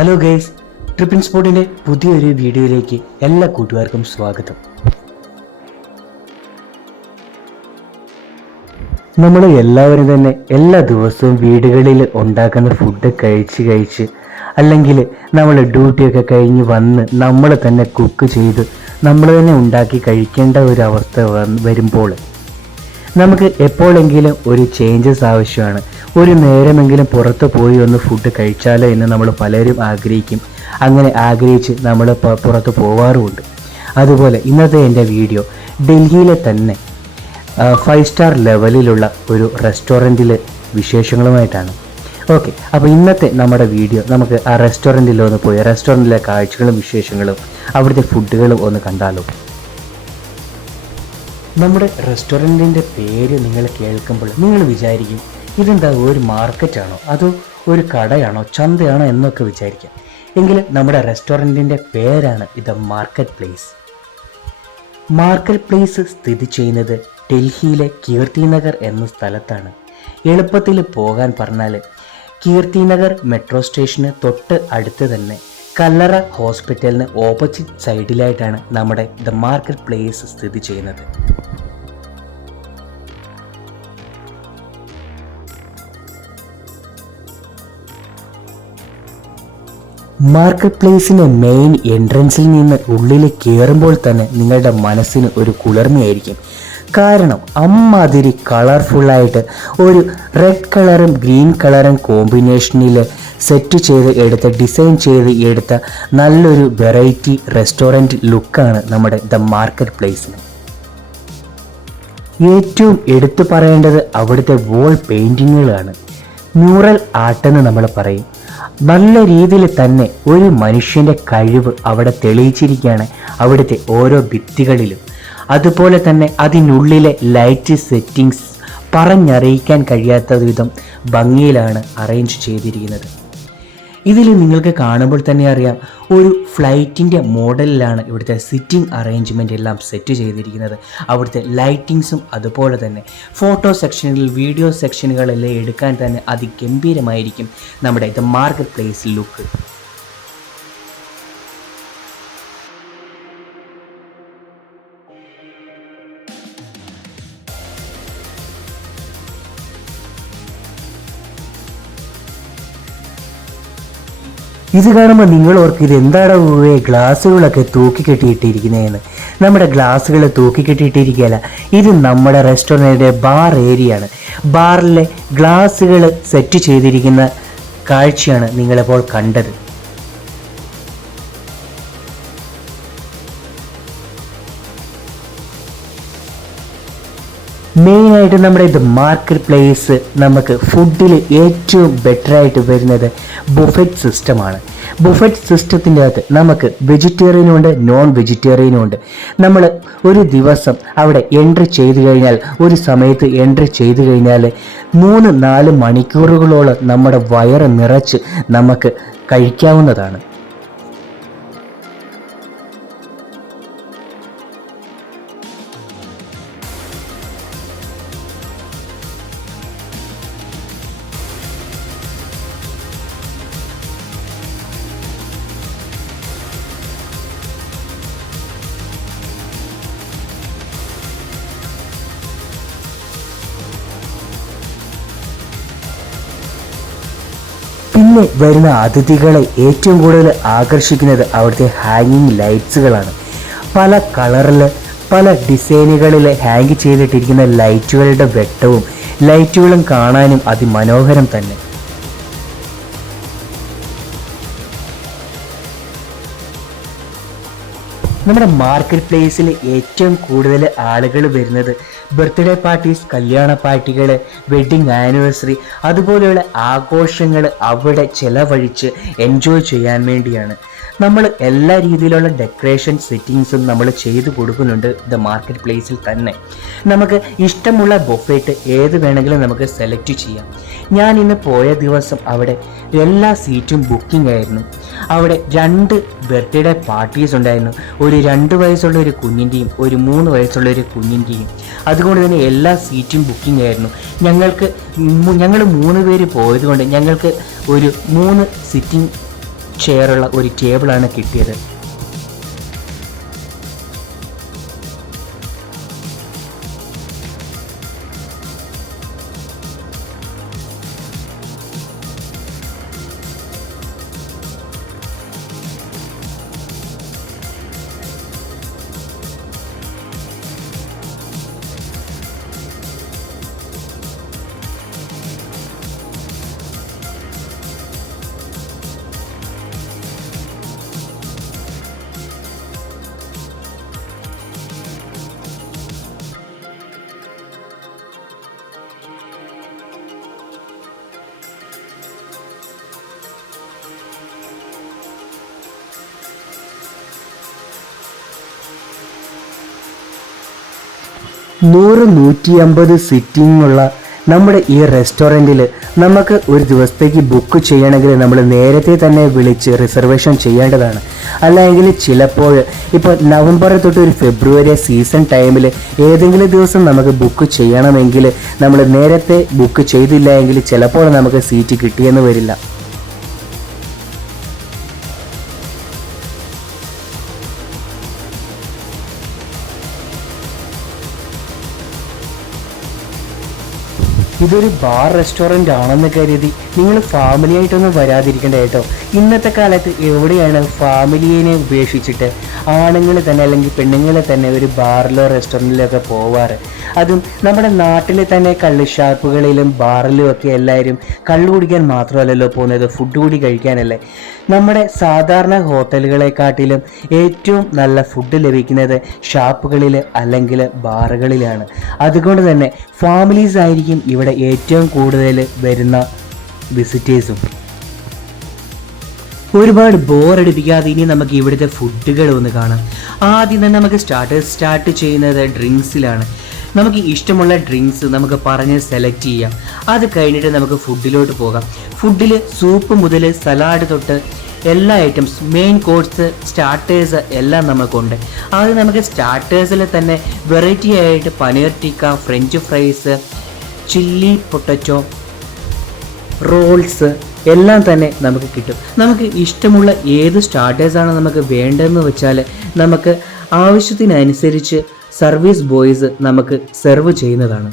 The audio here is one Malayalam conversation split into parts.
ഹലോ ഗൈസ്, ട്രിപ്പിൻ സ്പോട്ടിൻ്റെ പുതിയൊരു വീഡിയോയിലേക്ക് എല്ലാ കൂട്ടുകാർക്കും സ്വാഗതം. നമ്മൾ എല്ലാവരും തന്നെ എല്ലാ ദിവസവും വീടുകളിൽ ഉണ്ടാക്കുന്ന ഫുഡ് കഴിച്ച് അല്ലെങ്കിൽ നമ്മൾ ഡ്യൂട്ടിയൊക്കെ കഴിഞ്ഞ് വന്ന് നമ്മൾ തന്നെ കുക്ക് ചെയ്ത് നമ്മൾ തന്നെ ഉണ്ടാക്കി കഴിക്കേണ്ട ഒരു അവസ്ഥ വരുമ്പോൾ നമുക്ക് എപ്പോഴെങ്കിലും ഒരു ചേഞ്ചസ് ആവശ്യമാണ്. ഒരു നേരമെങ്കിലും പുറത്ത് പോയി ഒന്ന് ഫുഡ് കഴിച്ചാലോ എന്ന് നമ്മൾ പലരും ആഗ്രഹിക്കും. അങ്ങനെ ആഗ്രഹിച്ച് നമ്മൾ പുറത്ത് പോവാറുമുണ്ട്. അതുപോലെ ഇന്നത്തെ എൻ്റെ വീഡിയോ ഡൽഹിയിലെ തന്നെ 5 സ്റ്റാർ ലെവലിലുള്ള ഒരു റെസ്റ്റോറൻറ്റിലെ വിശേഷങ്ങളുമായിട്ടാണ്. ഓക്കെ, അപ്പോൾ ഇന്നത്തെ നമ്മുടെ വീഡിയോ നമുക്ക് ആ റെസ്റ്റോറൻറ്റിലൊന്ന് പോയി റെസ്റ്റോറൻറ്റിലെ കാഴ്ചകളും വിശേഷങ്ങളും അവിടുത്തെ ഫുഡുകളും ഒന്ന് കണ്ടാലോ. നമ്മുടെ റെസ്റ്റോറൻറ്റിൻ്റെ പേര് നിങ്ങൾ കേൾക്കുമ്പോൾ നിങ്ങൾ വിചാരിക്കും, ഇതെന്താ ഒരു മാർക്കറ്റാണോ അതോ ഒരു കടയാണോ ചന്തയാണോ എന്നൊക്കെ വിചാരിക്കാം. എങ്കിലും നമ്മുടെ റെസ്റ്റോറൻറ്റിൻ്റെ പേരാണ് ഇത് മാർക്കറ്റ് പ്ലേസ്. മാർക്കറ്റ് പ്ലേസ് സ്ഥിതി ചെയ്യുന്നത് ഡൽഹിയിലെ കീർത്തിനഗർ എന്ന സ്ഥലത്താണ്. എളുപ്പത്തിൽ പോകാൻ പറഞ്ഞാൽ കീർത്തിനഗർ മെട്രോ സ്റ്റേഷന് തൊട്ട് അടുത്ത് തന്നെ കല്ലറ ഹോസ്പിറ്റലിന് ഓപ്പോസിറ്റ് സൈഡിലായിട്ടാണ് നമ്മുടെ ദ മാർക്കറ്റ് പ്ലേസ് സ്ഥിതി ചെയ്യുന്നത്. മാർക്കറ്റ് പ്ലേസിൻ്റെ മെയിൻ എൻട്രൻസിൽ നിന്ന് ഉള്ളിൽ കയറുമ്പോൾ തന്നെ നിങ്ങളുടെ മനസ്സിന് ഒരു കുളിർമയായിരിക്കും. കാരണം അമ്മാതിരി കളർഫുള്ളായിട്ട് ഒരു റെഡ് കളറും ഗ്രീൻ കളറും കോമ്പിനേഷനിൽ സെറ്റ് ചെയ്ത് എടുത്ത ഡിസൈൻ ചെയ്ത് എടുത്ത നല്ലൊരു വെറൈറ്റി റെസ്റ്റോറൻറ്റ് ലുക്കാണ് നമ്മുടെ ദ മാർക്കറ്റ് പ്ലേസിന്. ഏറ്റവും എടുത്തു പറയേണ്ടത് അവിടുത്തെ വോൾ പെയിൻറ്റിങ്ങുകളാണ്. മ്യൂറൽ ആർട്ടെന്ന് നമ്മൾ പറയും. നല്ല രീതിയിൽ തന്നെ ഒരു മനുഷ്യൻ്റെ കഴിവ് അവിടെ തെളിയിച്ചിരിക്കുകയാണ് അവിടുത്തെ ഓരോ ഭിത്തികളിലും. അതുപോലെ തന്നെ അതിനുള്ളിലെ ലൈറ്റ് സെറ്റിങ്സ് പറഞ്ഞറിയിക്കാൻ കഴിയാത്ത വിധം ഭംഗിയിലാണ് അറേഞ്ച് ചെയ്തിരിക്കുന്നത്. ഇതിൽ നിങ്ങൾക്ക് കാണുമ്പോൾ തന്നെ അറിയാം, ഒരു ഫ്ലൈറ്റിൻ്റെ മോഡലിലാണ് ഇവിടുത്തെ സിറ്റിംഗ് അറേഞ്ച്മെൻ്റ് എല്ലാം സെറ്റ് ചെയ്തിരിക്കുന്നത്. അവിടുത്തെ ലൈറ്റിങ്സും അതുപോലെ തന്നെ ഫോട്ടോ സെക്ഷനുകളിൽ വീഡിയോ സെക്ഷനുകളെല്ലാം എടുക്കാൻ തന്നെ അതിഗംഭീരമായിരിക്കും നമ്മുടെ ദ മാർക്കറ്റ് പ്ലേസ് ലുക്ക്. ഇത് കാണുമ്പോൾ നിങ്ങൾ ഓർക്ക് ഇത് എന്താണ് ഗ്ലാസ്സുകളൊക്കെ തൂക്കിക്കെട്ടിയിട്ടിരിക്കുന്നതെന്ന്. നമ്മുടെ ഗ്ലാസ്സുകൾ തൂക്കിക്കെട്ടിയിട്ടിരിക്കുകയല്ല, ഇത് നമ്മുടെ റെസ്റ്റോറൻറ്റിൻ്റെ ബാർ ഏരിയയാണ്. ബാറിലെ ഗ്ലാസ്സുകൾ സെറ്റ് ചെയ്തിരിക്കുന്ന കാഴ്ചയാണ് നിങ്ങളിപ്പോൾ കണ്ടത്. മെയിനായിട്ട് നമ്മുടെ ഇത് മാർക്കറ്റ് പ്ലേസ് നമുക്ക് ഫുഡിൽ ഏറ്റവും ബെറ്ററായിട്ട് വരുന്നത് ബുഫറ്റ് സിസ്റ്റമാണ്. ബുഫറ്റ് സിസ്റ്റത്തിൻ്റെ അകത്ത് നമുക്ക് വെജിറ്റേറിയനും ഉണ്ട്, നോൺ വെജിറ്റേറിയനും ഉണ്ട്. നമ്മൾ ഒരു ദിവസം അവിടെ എൻട്രി ചെയ്ത് കഴിഞ്ഞാൽ, ഒരു സമയത്ത് എൻട്രി ചെയ്ത് കഴിഞ്ഞാൽ 3-4 മണിക്കൂറുകളോളം നമ്മുടെ വയറ് നിറച്ച് നമുക്ക് കഴിക്കാവുന്നതാണ്. പിന്നെ വരുന്ന അതിഥികളെ ഏറ്റവും കൂടുതൽ ആകർഷിക്കുന്നത് അവിടുത്തെ ഹാങ്ങിങ് ലൈറ്റ്സുകളാണ്. പല കളറിൽ പല ഡിസൈനുകളിൽ ഹാങ് ചെയ്തിട്ടിരിക്കുന്ന ലൈറ്റുകളുടെ വെട്ടവും ലൈറ്റുകളും കാണാനും അതിമനോഹരം തന്നെ. നമ്മുടെ മാർക്കറ്റ് പ്ലേസിൽ ഏറ്റവും കൂടുതൽ ആളുകൾ വരുന്നത് ബർത്ത്ഡേ പാർട്ടീസ്, കല്യാണ പാർട്ടികൾ, വെഡ്ഡിങ് ആനിവേഴ്സറി അതുപോലെയുള്ള ആഘോഷങ്ങൾ അവിടെ ചിലവഴിച്ച് എൻജോയ് ചെയ്യാൻ വേണ്ടിയാണ്. നമ്മൾ എല്ലാ രീതിയിലുള്ള ഡെക്കറേഷൻ സെറ്റിങ്സും നമ്മൾ ചെയ്തു കൊടുക്കുന്നുണ്ട് ദ മാർക്കറ്റ് പ്ലേസിൽ തന്നെ. നമുക്ക് ഇഷ്ടമുള്ള ബൊഫറ്റ് ഏത് വേണമെങ്കിലും നമുക്ക് സെലക്ട് ചെയ്യാം. ഞാൻ ഇന്ന് പോയ ദിവസം അവിടെ എല്ലാ സീറ്റും ബുക്കിംഗ് ആയിരുന്നു. അവിടെ 2 ബർത്ത്ഡേ പാർട്ടീസ് ഉണ്ടായിരുന്നു. ഒരു 2 വയസ്സുള്ള ഒരു കുഞ്ഞിൻ്റെയും ഒരു 3 വയസ്സുള്ള ഒരു കുഞ്ഞിൻ്റെയും. അതുകൊണ്ട് തന്നെ എല്ലാ സീറ്റും ബുക്കിംഗ് ആയിരുന്നു. ഞങ്ങൾ 3 പേര് പോയതുകൊണ്ട് ഞങ്ങൾക്ക് ഒരു 3 സിറ്റിംഗ് ചെയറുള്ള ഒരു ടേബിളാണ് കിട്ടിയത്. നൂറ് 150 സിറ്റിംഗ് ഉള്ള നമ്മുടെ ഈ റെസ്റ്റോറൻറ്റിൽ നമുക്ക് ഒരു ദിവസത്തേക്ക് ബുക്ക് ചെയ്യണമെങ്കിൽ നമ്മൾ നേരത്തെ തന്നെ വിളിച്ച് റിസർവേഷൻ ചെയ്യേണ്ടതാണ്. അല്ലെങ്കിൽ ചിലപ്പോൾ ഇപ്പോൾ നവംബർ തൊട്ട് ഒരു ഫെബ്രുവരി സീസൺ ടൈമിൽ ഏതെങ്കിലും ദിവസം നമുക്ക് ബുക്ക് ചെയ്യണമെങ്കിൽ നമ്മൾ നേരത്തെ ബുക്ക് ചെയ്തില്ല എങ്കിൽ ചിലപ്പോൾ നമുക്ക് സീറ്റ് കിട്ടിയെന്ന് വരില്ല. ഇതൊരു ബാർ റെസ്റ്റോറൻ്റ് ആണെന്ന് കരുതി നിങ്ങൾ ഫാമിലിയായിട്ടൊന്നും വരാതിരിക്കേണ്ട കേട്ടോ. ഇന്നത്തെ കാലത്ത് എവിടെയാണ് ഫാമിലിയെ ഉപേക്ഷിച്ചിട്ട് ആണുങ്ങൾ തന്നെ അല്ലെങ്കിൽ പെണ്ണുങ്ങൾ തന്നെ ഒരു ബാറിലോ റെസ്റ്റോറൻറ്റിലൊക്കെ പോവാറ്? അതും നമ്മുടെ നാട്ടിൽ തന്നെ കള്ള് ഷാപ്പുകളിലും ബാറിലും ഒക്കെ എല്ലാവരും കള്ളു കുടിക്കാൻ മാത്രമല്ലല്ലോ പോകുന്നത്, ഫുഡ് കൂടി കഴിക്കാനല്ലേ. നമ്മുടെ സാധാരണ ഹോട്ടലുകളെക്കാട്ടിലും ഏറ്റവും നല്ല ഫുഡ് ലഭിക്കുന്നത് ഷാപ്പുകളിൽ അല്ലെങ്കിൽ ബാറുകളിലാണ്. അതുകൊണ്ട് തന്നെ ഫാമിലീസ് ആയിരിക്കും ഇവിടെ ഏറ്റവും കൂടുതൽ വരുന്ന വിസിറ്റേഴ്സും. ഒരുപാട് ബോറടിപ്പിക്കാതെ ഇനി നമുക്ക് ഇവിടുത്തെ ഫുഡുകൾ ഒന്ന് കാണാം. ആദ്യം തന്നെ നമുക്ക് സ്റ്റാർട്ട് ചെയ്യുന്നത് ഡ്രിങ്ക്സിലാണ്. നമുക്ക് ഇഷ്ടമുള്ള ഡ്രിങ്ക്സ് നമുക്ക് പറഞ്ഞ് സെലക്ട് ചെയ്യാം. അത് കഴിഞ്ഞിട്ട് നമുക്ക് ഫുഡിലോട്ട് പോകാം. ഫുഡിൽ സൂപ്പ് മുതൽ സലാഡ് തൊട്ട് എല്ലാ ഐറ്റംസ്, മെയിൻ കോഴ്സ്, സ്റ്റാർട്ടേഴ്സ് എല്ലാം നമുക്കുണ്ട്. അത് നമുക്ക് സ്റ്റാർട്ടേഴ്സിൽ തന്നെ വെറൈറ്റി ആയിട്ട് paneer tikka, French fries, chilli potato, rolls എല്ലാം തന്നെ നമുക്ക് കിട്ടും. നമുക്ക് ഇഷ്ടമുള്ള ഏത് സ്റ്റാർട്ടേഴ്സാണ് നമുക്ക് വേണ്ടതെന്ന് വെച്ചാൽ നമുക്ക് ആവശ്യത്തിനനുസരിച്ച് സർവീസ് ബോയ്സ് നമുക്ക് സെർവ് ചെയ്യുന്നതാണ്.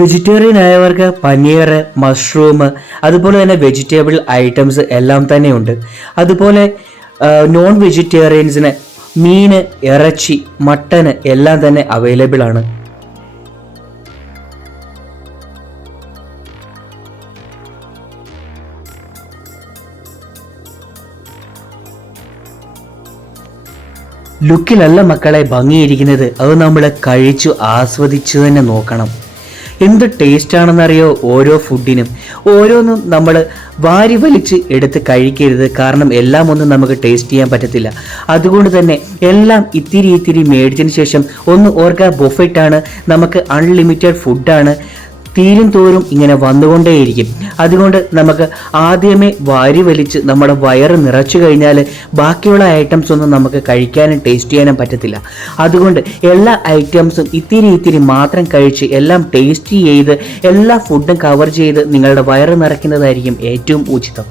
വെജിറ്റേറിയൻ ആയവർക്ക് പനീർ, മഷ്റൂം, അതുപോലെ തന്നെ വെജിറ്റബിൾ ഐറ്റംസ് എല്ലാം തന്നെ ഉണ്ട്. അതുപോലെ നോൺ വെജിറ്റേറിയൻസിന് മീൻ, ഇറച്ചി, മട്ടന് എല്ലാം തന്നെ അവൈലബിൾ ആണ്. ലുക്കിലല്ല മക്കളെ ഭംഗിയിരിക്കുന്നത്, അത് നമ്മൾ കഴിച്ചു ആസ്വദിച്ചു തന്നെ നോക്കണം. എന്ത് ടേസ്റ്റ് ആണെന്നറിയോ ഓരോ ഫുഡിനും. ഓരോന്നും നമ്മൾ വാരി വലിച്ച് എടുത്ത് കഴിക്കരുത്, കാരണം എല്ലാം ഒന്നും നമുക്ക് ടേസ്റ്റ് ചെയ്യാൻ പറ്റത്തില്ല. അതുകൊണ്ട് തന്നെ എല്ലാം ഇത്തിരി മേടിച്ചതിന് ശേഷം ഒന്ന് ഓർക്കുക, ബൊഫറ്റാണ്, നമുക്ക് അൺലിമിറ്റഡ് ഫുഡാണ്, തീരും തോറും ഇങ്ങനെ വന്നുകൊണ്ടേയിരിക്കും. അതുകൊണ്ട് നമുക്ക് ആദ്യമേ വാരി വലിച്ച് നമ്മുടെ വയറ് നിറച്ചു കഴിഞ്ഞാൽ ബാക്കിയുള്ള ഐറ്റംസ് ഒന്നും നമുക്ക് കഴിക്കാനും ടേസ്റ്റ് ചെയ്യാനും പറ്റത്തില്ല. അതുകൊണ്ട് എല്ലാ ഐറ്റംസും ഇത്തിരി മാത്രം കഴിച്ച് എല്ലാം ടേസ്റ്റ് ചെയ്ത് എല്ലാ ഫുഡും കവർ ചെയ്ത് നിങ്ങളുടെ വയറ് നിറയ്ക്കുന്നതായിരിക്കും ഏറ്റവും ഉചിതം.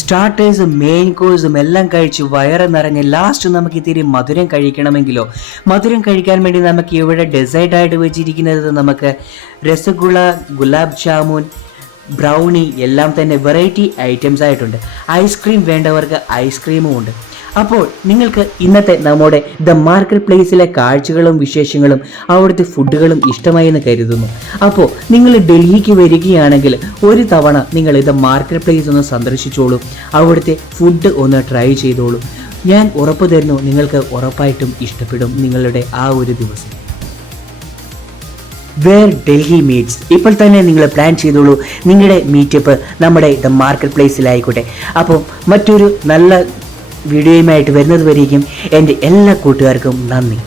സ്റ്റാർട്ടേഴ്സും മെയിൻ കോഴ്സും എല്ലാം കഴിച്ച് വയറ് നിറഞ്ഞ് ലാസ്റ്റ് നമുക്ക് ഇത്തിരി മധുരം കഴിക്കണമെങ്കിലോ, മധുരം കഴിക്കാൻ വേണ്ടി നമുക്ക് ഇവിടെ ഡെസേർട്ടായിട്ട് വെച്ചിരിക്കുന്നത് നമുക്ക് രസഗുള, ഗുലാബ് ജാമുൻ, ബ്രൗണി എല്ലാം തന്നെ വെറൈറ്റി ഐറ്റംസ് ആയിട്ടുണ്ട്. ഐസ്ക്രീം വേണ്ടവർക്ക് ഐസ്ക്രീമും ഉണ്ട്. അപ്പോൾ നിങ്ങൾക്ക് ഇന്നത്തെ നമ്മുടെ ദ മാർക്കറ്റ് പ്ലേസിലെ കാഴ്ചകളും വിശേഷങ്ങളും അവിടുത്തെ ഫുഡുകളും ഇഷ്ടമായി എന്ന് കരുതുന്നു. അപ്പോൾ നിങ്ങൾ ഡൽഹിക്ക് വരികയാണെങ്കിൽ ഒരു തവണ നിങ്ങൾ ദ മാർക്കറ്റ് പ്ലേസ് ഒന്ന് സന്ദർശിച്ചോളൂ, അവിടുത്തെ ഫുഡ് ഒന്ന് ട്രൈ ചെയ്തോളൂ. ഞാൻ ഉറപ്പ് തരുന്നു, നിങ്ങൾക്ക് ഉറപ്പായിട്ടും ഇഷ്ടപ്പെടും നിങ്ങളുടെ ആ ഒരു ദിവസം. വേർ ഡൽഹി മീറ്റ്സ്, ഇപ്പോൾ തന്നെ നിങ്ങൾ പ്ലാൻ ചെയ്തോളൂ നിങ്ങളുടെ മീറ്റപ്പ് നമ്മുടെ ദ മാർക്കറ്റ് പ്ലേസിലായിക്കോട്ടെ. അപ്പോൾ മറ്റൊരു നല്ല വീഡിയോയുമായിട്ട് വരുന്നത് വരേക്കും എൻ്റെ എല്ലാ കൂട്ടുകാർക്കും നന്ദി.